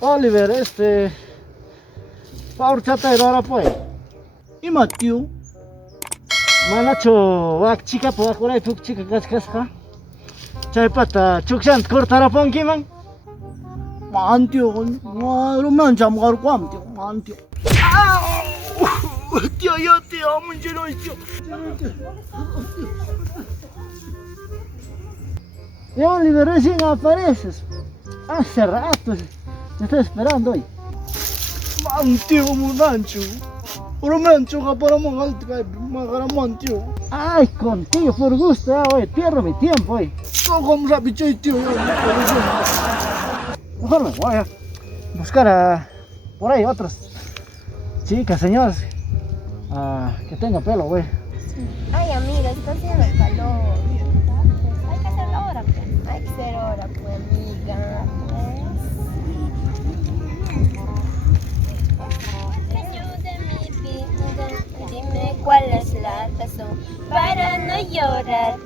Oliver, Paul chatero ahora pues. Y Matthew, Manacho, wak chica, pues por ahí puk chica cascasca. Chay pata, chukshan, cortara ponki man. Mantio, rumah jam kar kuam tio, mantio. Tío, yo tío, menjero tío. Y Oliver, recién apareces. Hace rato, me estoy esperando hoy. Mantio, mudancho. Romancho, para mangal, magara mantio. Ay, contigo, por gusto, hoy, pierdo mi tiempo hoy. No, como sabe, tío, Mejor me voy a buscar por ahí otras chicas, señoras, que tengan pelo, güey. Ay, amiga, está haciendo el calor. Pues hay que hacerlo ahora, pues. Hay que hacer ahora, pues, amiga. Pues. Dime cuál es la razón para no llorar.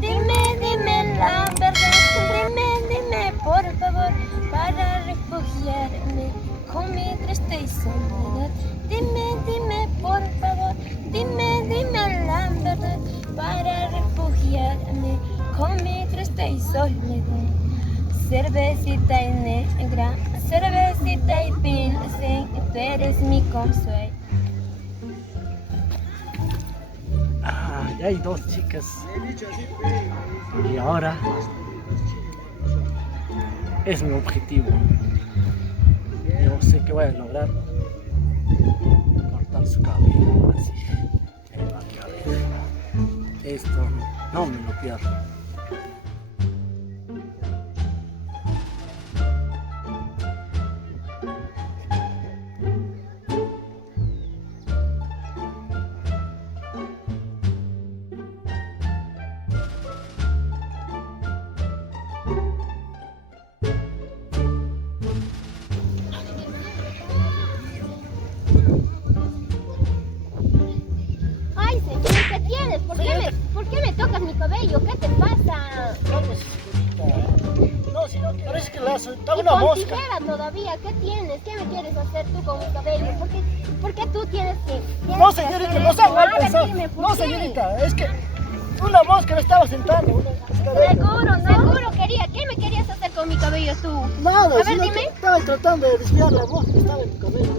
Dime la verdad. Dime, por favor, para refugiarme con mi triste y soledad. Dime, por favor, dime la verdad, para refugiarme con mi triste y soledad. Cervecita y negra, cervecita y pilsen, tú eres mi consuelo. Ya hay dos chicas. Y ahora es mi objetivo. Yo sé que voy a lograr cortar su cabello así. En la cabeza. Esto no me lo pierdo. Ay, señor, ¿qué tienes? ¿Por qué me tocas mi cabello? ¿Qué te pasa? No, pues, señorita. No, sino que parece que está Y una con mosca. tijera todavía, ¿qué tienes? ¿Qué me quieres hacer tú con mi cabello? ¿Por qué tú tienes que No, hacer señorita, no eso? sea mal A ver, pensado. dime, ¿por No, qué? señorita, es que una mosca me estaba sentando. Seguro quería. ¿Qué me querías hacer con mi cabello tú? Nada, A ver, sino que dime. estaba tratando de desviar la mosca que estaba en tu cabello.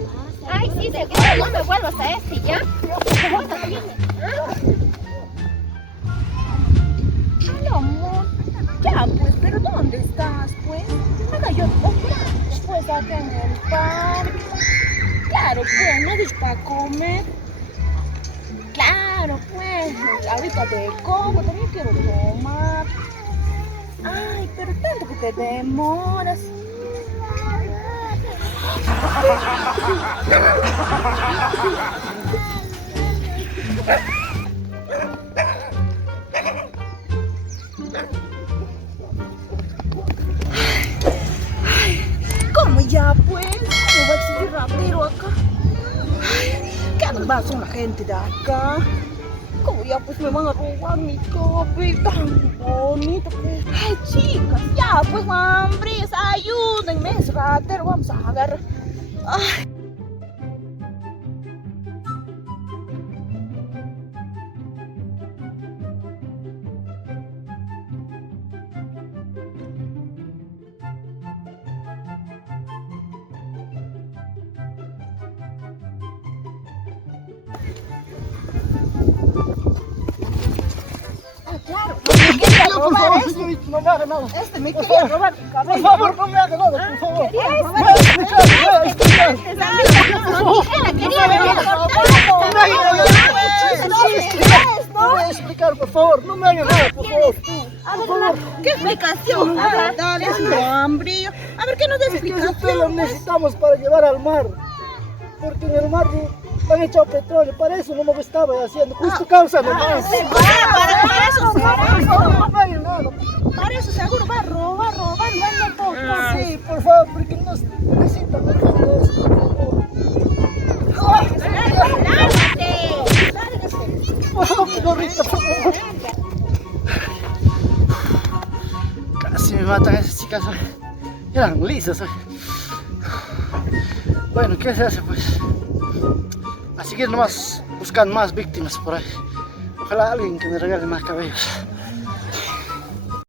Ay, sí, seguro, no me vuelvas a este, ¿ya? Hola, amor. Ya, pues, pero ¿dónde estás, pues? Acá yo pues acá en el parque. Claro, pues, no es para comer. Claro, pues, ahorita te como, también quiero tomar. Ay, pero tanto que te demoras. ¿Cómo ya, pues? ¿Cómo va a existir rapero acá? Ay, ¿qué además son la gente de acá? ¿Cómo ya, pues, me van a robar mi cabello tan bonito? Pues? Ay, chicas, ya, pues, hombres, ayúdenme, ese ratero, vamos a agarrar. Ay. Claro, me quería Por robar favor, este. señorita, no me haga nada. Me Por quería favor. robar mi Por cabello. favor, no me haga nada, por favor. Quería Me robar voy a explicar, me voy a explicar. No me voy a explicar, por favor, no me haga nada, por favor. Por favor. ¿Qué explicación? A ver, dale, hombre. A ver, ¿qué nos da Es que ese pelo explicación? necesitamos para llevar al mar. Porque en el mar han echado petróleo, para eso no me estaba haciendo, justo causa nomás. Para eso, No me haga nada. para eso seguro va a robar, no toca. Sí, por favor, porque no necesito hacer eso, por favor. Por favor, gorrito, por favor. Casi me matan esas chicas. Eran lisos hoy. Bueno, ¿qué se hace pues? A seguir nomás buscando más víctimas por ahí. Ojalá alguien que me regale más cabellos.